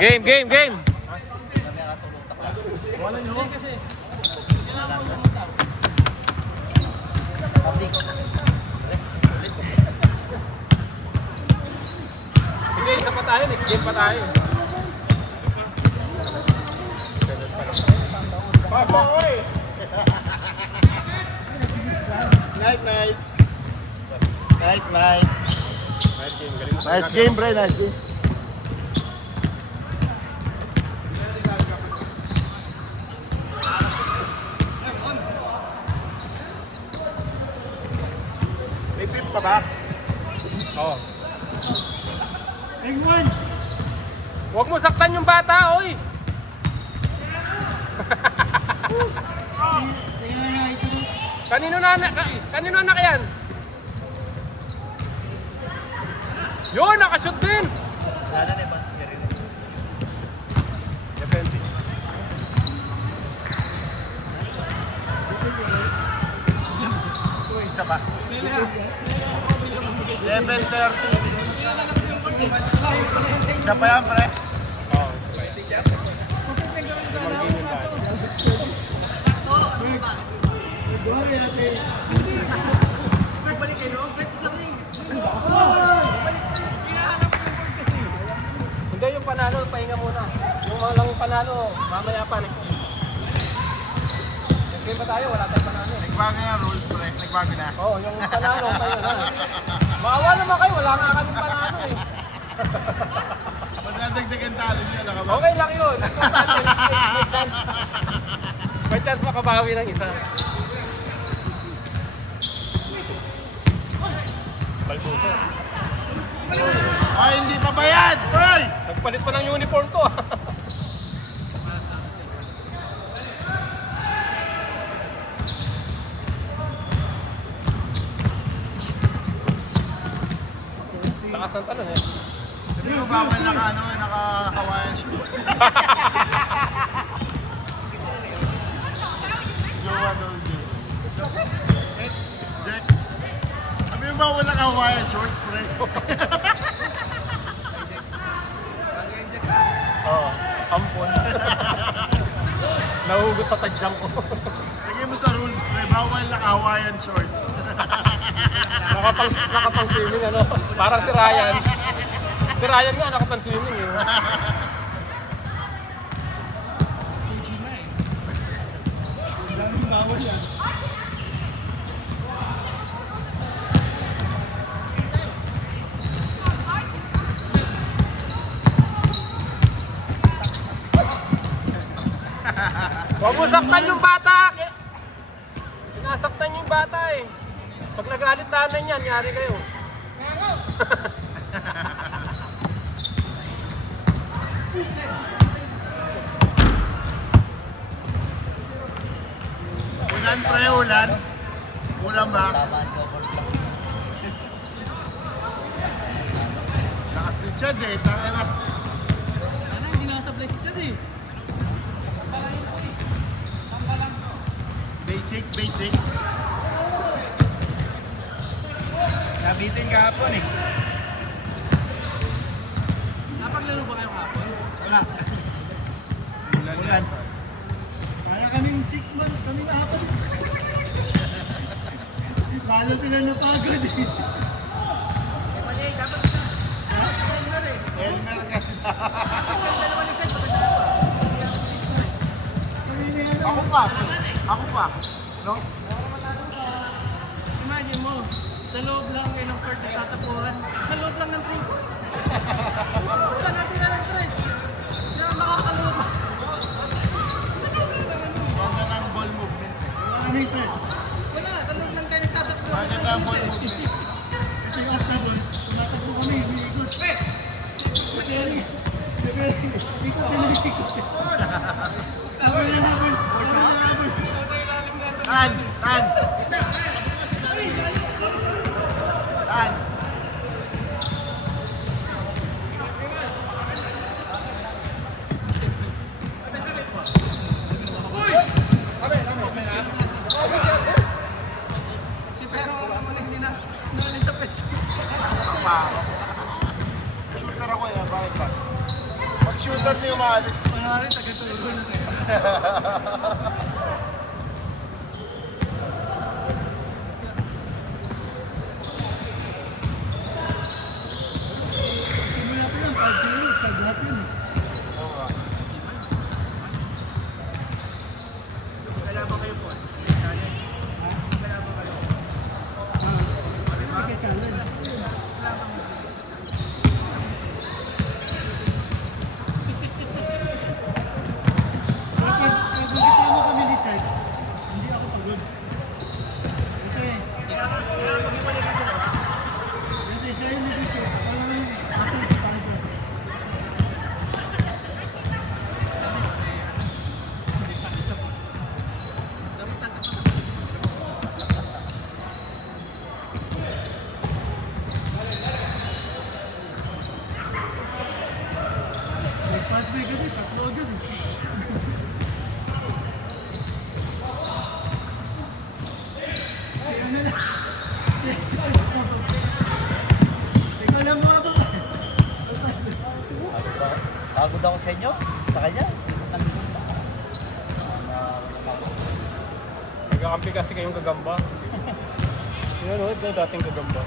Game, game, game. Wala nyo. Kasi. Sige, isa pa tayo. Next game pa tayo. Basta ko eh. Night, night. Night, night. Nice game, Bre. Nice game. May pip pa ba? Oo. Big one. Huwag mo saktan yung bata, oy. Kanino anak yan? Yun, nakashoot din. Depende. Isa pa. 7:30. Isa pa yan, pre. Oo, isa pa yun. Limang game yung dahil. Hindi yung panalo, pahinga muna. Yung walang panalo, mamaya pa. Game ba tayo? Wala tayong panalo. Nagbago na rules, pre. Nagbago na. Oo, yung panalo, pahinga na. Maawa naman kayo, wala nga kaming panalo eh. Pag nadagdagan talo niya, nakabang. Okay lang yun. May chance makabawi ng isa. Balbusa. Ay, hindi pa ba yan? Hoy! Nagpalit pa ng uniform to. Takas ng talon eh. Hindi mo bawal naka-Hawaiian shoe. Jowa daw dyan. Jack. Sabi mo bawal naka-Hawaiian shorts, pre. Oo, ampon. Nahugot sa tadyang ko. Sige mo sa rules, pre. Bawal naka-Hawaiian shorts. Nakapang swimming ano. Parang si Ryan. Si Ryan nga nakapang swimming eh. Huwag mo saktan yung bata! Sinasaktan yung bata eh. Pag nagalit tanan yan, yari kayo. Ulan, pre, ulan. Ulan ba? Naka-switch siya, eh. Tanga na. Ano, hindi nakasablay si Chad eh. Basic, basic. Nabitin kahapon eh. Napaglaro ba kayo kapon? Wala. Ulan. Kaya kaming chick man, kami nakapon. Lalo sila napagod eh. Elmer kasi. Ako pa. Ako pa. No? Imagine mo, sa loob lang kayo ng court na tatapuhan, sa loob lang ng 3 points. Wala natin na ng 3. Na makakaloob. Ganda ng ball movement. Wala, sa loob lang kayo nagtatapuhan. Ganda ng ball movement. Kasi yung after ball, tumatakbo kami, hiniikot. Si Perry, ikot din ang ikot. Habol na habol. Tan! Tan! Tan! Si Pero naman hindi na nalis sa pwesto. Shooter ako eh. Bakit ba? shooter niyo umalis. Pangalan, taga-tuloy na tayo. Simula ko lang, 5-0, sa lahat yun eh. Oo nga. Kasi challenge. Pag magkasama kami ni Chad, hindi ako pagod. Kasi siya yung nag-isip. Ako lang yung asal para siya. Nag-pass break kasi, tatlo agad eh. Si ano na? Si ikaw lang mga ba? Nag-pass break. Pagod ako sa inyo, sa kanya. Nagkakampi kasi kayong gagamba. Yan o, ito dating gagamba.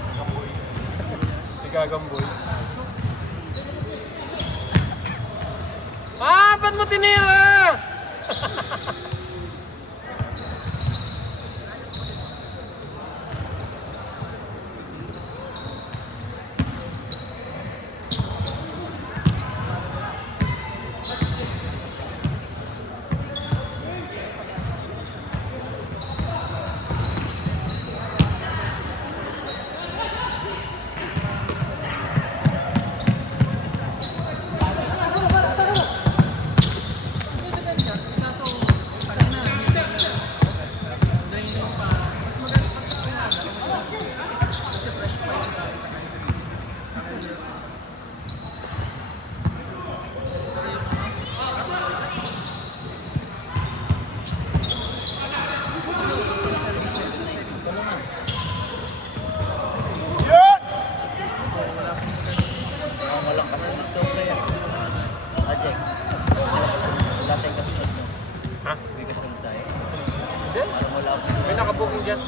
Si Gagamboy. Ah, ba't mo tinira? Yun! Walang kasunod to, player. Ajek. Wala tayong kasunod to. Ha? May kasunod tayo. Hindi. Parang wala ako. May nakabooking dyan.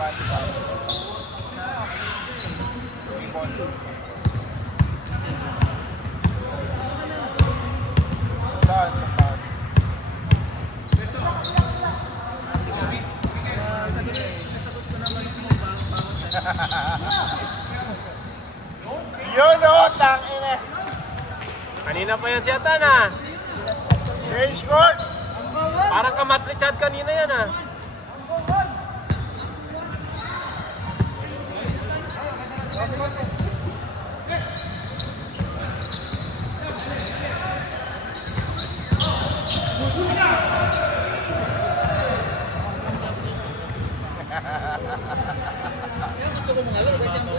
Pati. Saan? Yun o, tangina. Kanina pa yan si Atan ah. Change court. Parang kamats ni Chad kanina yan ah. Gusto ko mga laro, ganyan mo.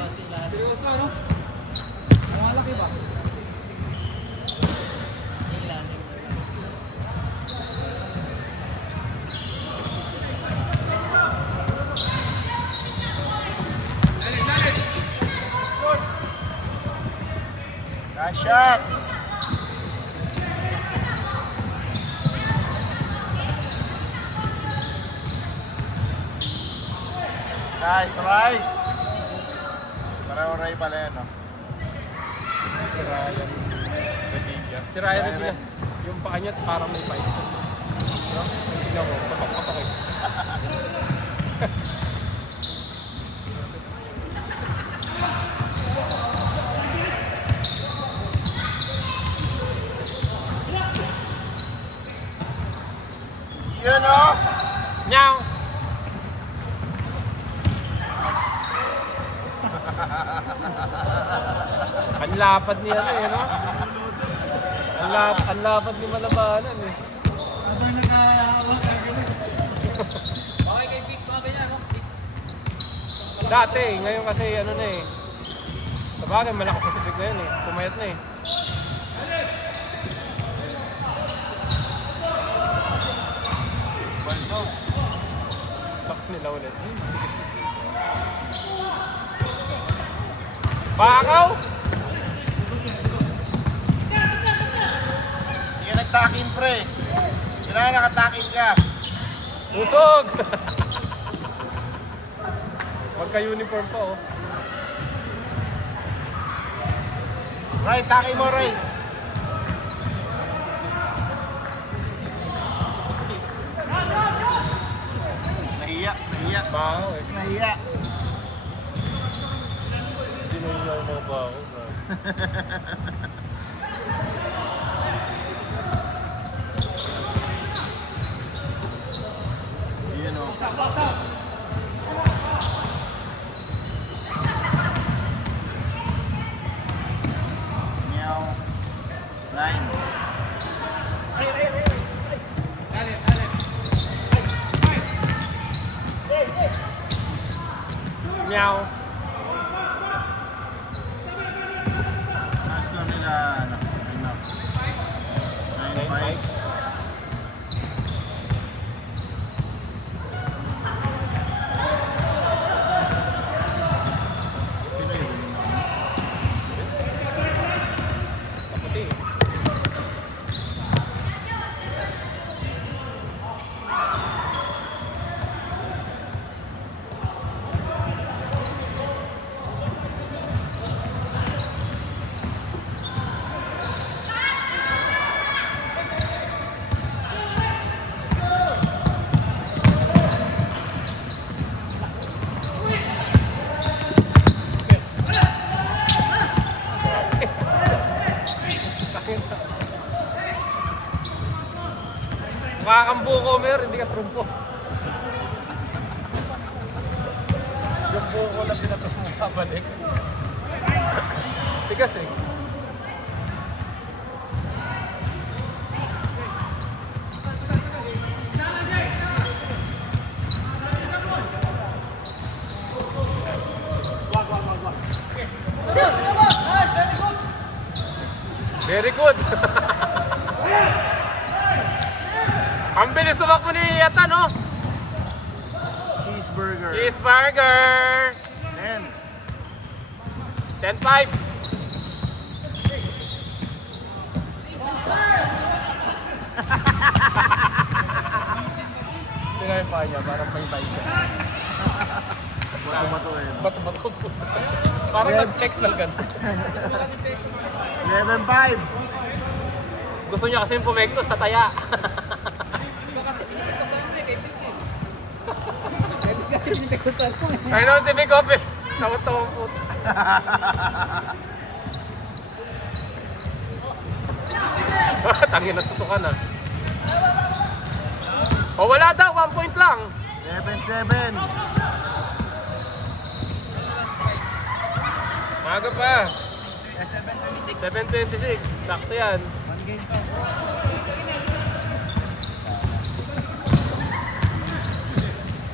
Seryoso, ano? Malaki ba? Nice shot. Nice, Ray. Pareho Ray pala yan, no? Si Ryan Revilla. Si Ryan Revilla. Yung paa niya parang may fight. No? Tingnan mo, patok-patok eh. Yun oh! Meow! Ang lapad niya eh, no? Ang lapad ni Malabanan eh. Habang nag-aawak kayo ganun. Dati, ngayon kasi ano na eh. Sabagay, malakas sa sipig na yun eh. Pumayat na eh. Sakit nila ulit. Pakaw! Hindi ka nagtakin, pre. Kailangan nakatakin ka. Usog! Magka-uniform pa oh. Ray, takin mo, Ray. Nahiya. Baho eh. Nahiya. Hindi na yung mga baho. Yun oh. Meow. 9. Meow! Mas ko nila, ano, 9-5. Sino yun? Kaputi. Makakambuko mer, hindi ka trumpo. Yung buko na pinatrumpo kabalik. Tigas eh. Very good. Ang bilis sumakbo ni Yata, no? Cheeseburger. Cheeseburger! 10. 10-5. Tingnan yung paa niya, parang may bike. Bato-bato eh. Bato-bato. Parang nag-flex ng ganito. 11-5. Gusto niya kasi pumekto sa taya. Kasi pinagkasan ko eh. I know, si Big Op eh. Tawag-tawag po. Tangin, natutukan ah. O wala daw, 1 point lang. 7-7. Maga pa. 7:26. Sakto yan. One game pa.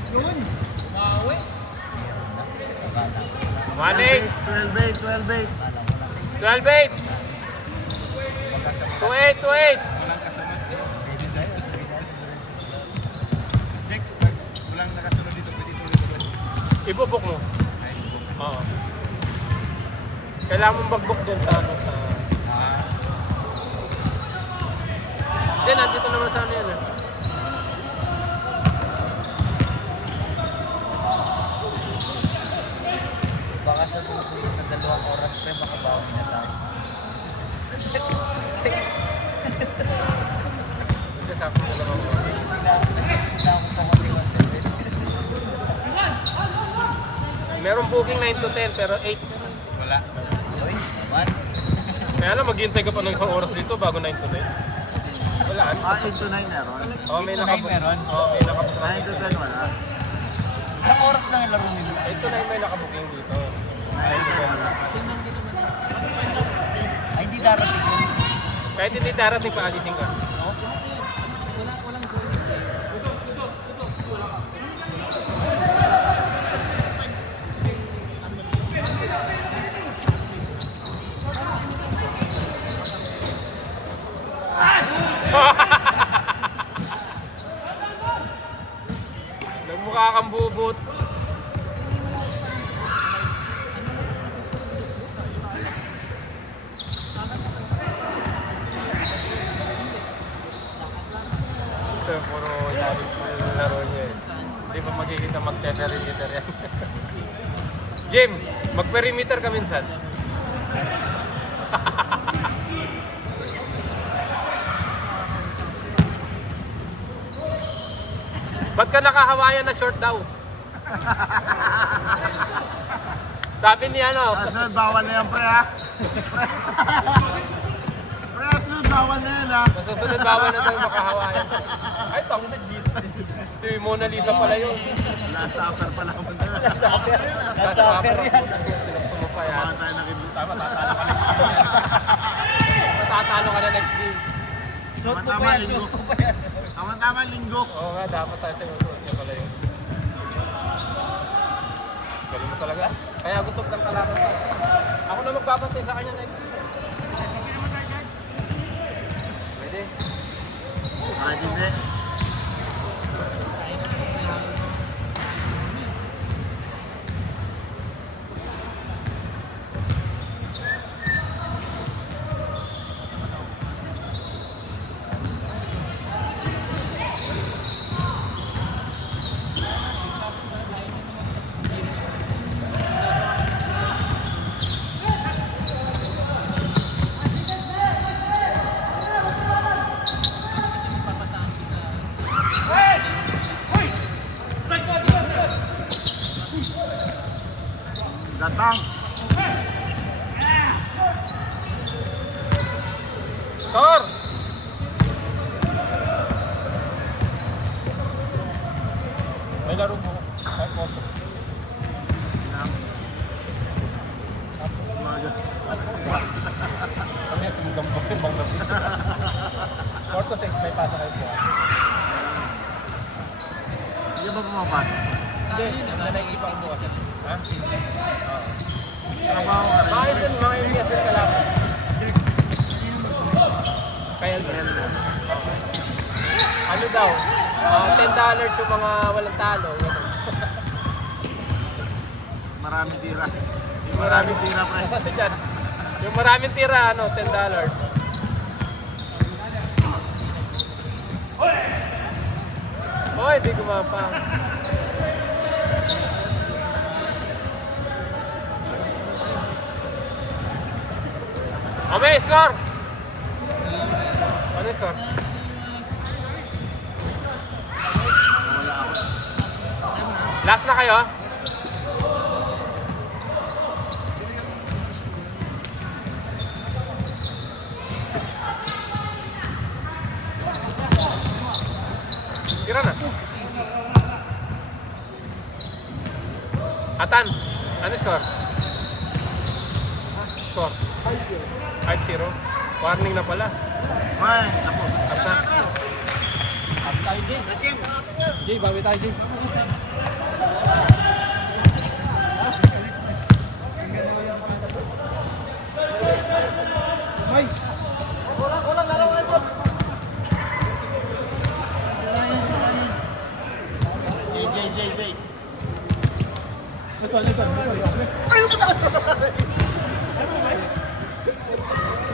Yun! 1-8. 12-8. 12-8. 2-8. 2-8. Walang kasunod eh. Next, pag walang nakasunod dito, pwede tuloy-tuloy. Ibubok mo. Oo. Kailangan mong bagbok doon sa ano sa... Hindi, nandito naman sa ano yan eh. Baka sa susunod na 2 oras pre, makabawi na tayo. Hindi, sakto na lang ako. Sila ako pa konti-konti. Merong booking 9 to 10 pero 8. Wala. Uy, naman. Kaya lang maghihintay ka pa ng isang oras dito bago 9 to 10. Wala Wala. 8 to 9 meron. Oh, may 8 to 9 nakabook. meron? Oh, may nakabook. 9 to 10 wala. Isang oras lang yung laro nila. 8 to 9 may nakabooking dito. 9 to 10 wala. Ay, hindi darating yun. Kahit hindi darating pa, alisin ka. Nagmukha kang bubot. Ito yung puro ilalim po yung laro niya eh. Hindi pa magkikita mag-perimeter yan. Jim, mag-perimeter ka minsan. Ba't ka nakahawayan na short daw? Sabi ni ano, Kasunod, bawal na yan, pre, ha? Pre, kasunod, bawal na yan, ha? nasusunod bawal na tayo makahawayan. Ay, tang na G. Si Mona Lisa pala yun. Last upper pala ako na. Nasa upper. Nasa upper yan. Tinakso mo pa yan. Baka tayo nakibuta. Tama, tatalo ka na next game. Suot mo pa yan, suot mo pa yan. Tama-tama, linggo. Oo nga, dapat tayo sa suot niya pala yun. Galing mo talaga. Kaya gusto ko ng kalaban pa. Ako na magbabantay sa kanya next game. Pwede. Ay, hindi. Gatang. Tor! May laro mo. Ay, moto. Kami at sumugambok yung bang nabi. 4 to 6 may pasa kayo po. Hindi ba pumapasok? Hindi, naiipang mo kasi. Ha? Trabaho ka rin. Bakit yun mga yung yes ka lang? Kaya ano daw? $10 yung mga walang talo. Maraming tira. Maraming tira, pre. Kasi dyan, yung maraming tira, ano, $10. Hoy, di gumapa. Okay, score! Ano yung score? Last na kayo? Tira na. Atan, ano yung score? Score? 5-0. Warning na pala. Ay, ako. Ata. Up tayo, Jay. Jay, bawi tayo, Jay. May! Kulang laro kayo po! JJ. Listen.